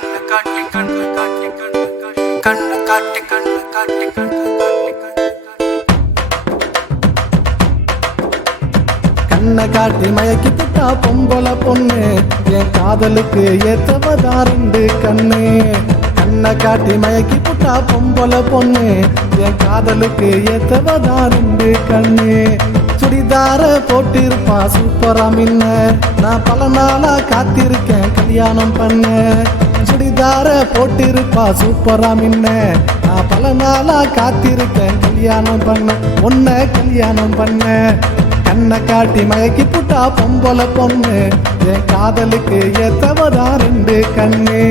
கண்ணை காட்டி மயக்கி புட்டா பொம்பளை பொண்ணு என் காதலுக்கு ஏத்தவதா ரெண்டு கண்ணு. கண்ணை காட்டி மயக்கி புட்டா பொம்பளை பொண்ணு என் காதலுக்கு ஏத்தவதா ரெண்டு கண்ணு. சுடிதார போட்டிருப்பா சூப்பரா மின்ன, நான் பல நாளா காத்திருக்கேன் கல்யாணம் பண்ண. சுடிதார போட்டிருப்பா சூப்பரா மின்ன, நான் பல நாளா காத்திருக்கேன் கல்யாணம் பண்ண, உன்னை கல்யாணம் பண்ண. கண்ணை காட்டி மயக்கி புட்டா பொம்பளை பொண்ணு என் காதலுக்கு ஏத்தவதா ரெண்டு கண்ணு.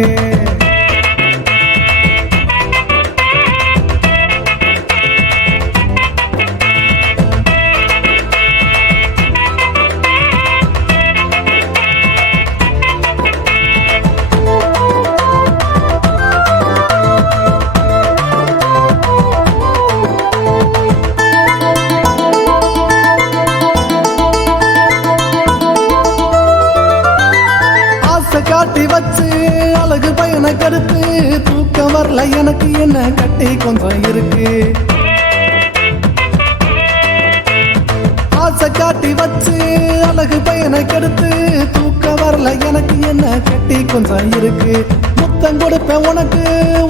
காட்டி வச்சு அழகு பையனை கடுத்து தூக்கம் வரல எனக்கு என்ன கட்டி கொஞ்சம் இருக்கு. ஆசை காட்டி வச்சு அழகு பையனை கடுத்து தூக்கம் வரல எனக்கு என்ன கட்டி கொஞ்சம் இருக்கு. முத்தம் கொடுப்பேன் உனக்கு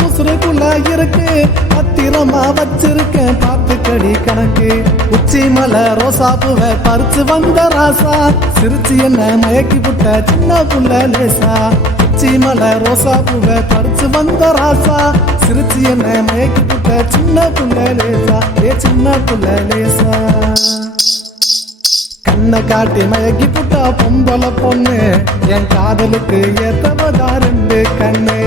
உசுருக்குள்ள இருக்கு, பத்திரமா வச்சிருக்கேன் பார்த்துக்கடி கணக்கு. உச்சி மலை ரோசா பூவை பறிச்சு வந்த ராசா, சிரிச்சு என்ன மயக்கி புட்ட சின்ன புள்ள லேசா. உச்சி மலை ரோசா பூவை பறிச்சு வந்த ராசா, சிரிச்சு என்ன மயக்கி புட்ட சின்ன புள்ள லேசா. ஏ சின்ன புள்ள லேசா. கண்ணை காட்டி மயக்கி புட்டா பொம்பளை பொண்ணு என் காதலுக்கு ஏத்தவதா ரெண்டு கண்ணு.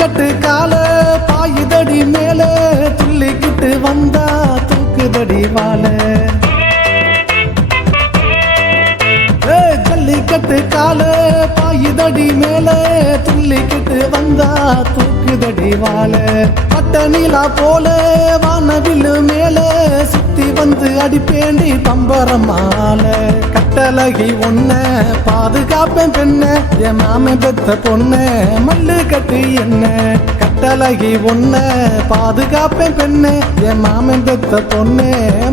கட்டு கால பாயுதடி மேல, துள்ளிக்கிட்டு வந்தா தூக்குதடி வாழ. ஜல்லிக்கட்டு கால பாயுதடி மேல, துள்ளிக்கிட்டு வந்தா தூக்குதடி வாழ. பட்ட நீலா போல வானவில்லு மேல, சுத்தி வந்து அடிப்பேண்டி பம்பரமால. கட்டழகி ஒன்ன பாதுகாப்பேன் பெண்ண, என் மாம பெத்த பொண்ண மல்லு கட்டு என்ன. கட்டழகி ஒன்ன பாதுகாப்பேன் பெண்ண, என் மாமன் பெத்த பொண்ண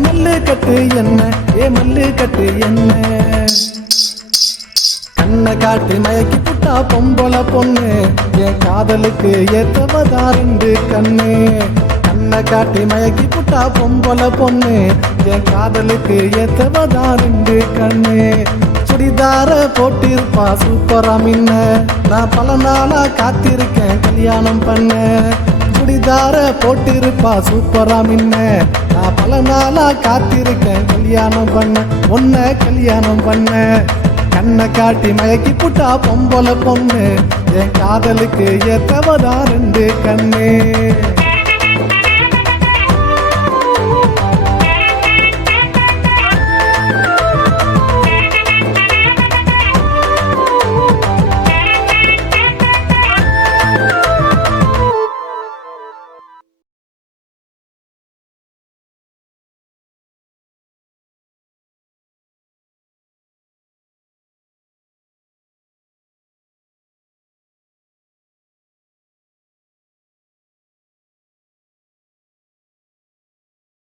மல்லு கட்டு என்ன. ஏ மல்லு கட்டு என்ன. கண்ணை காட்டி மயக்கி புட்டா பொம்பளை பொண்ணு என் காதலுக்கு ஏத்தவதா ரெண்டு கண்ணு. கண்ணை காட்டி மயக்கி புட்டா பொம்பளை பொண்ணு என் காதலுக்கு ஏத்தவதா ரெண்டு கண்ணு. சுடிதார போட்டிருப்பா சூப்பரா மின்ன, நான் பல நாளா காத்திருக்கேன் கல்யாணம் பண்ண. சுடிதார போட்டிருப்பா சூப்பரா மின்ன, நான் பல நாளா காத்திருக்கேன் கல்யாணம் பண்ண, உன்னை கல்யாணம் பண்ண. கண்ணை காட்டி மயக்கி புட்டா பொம்பளை பொண்ணு என் காதலுக்கு ஏத்தவதா ரெண்டு கண்ணு.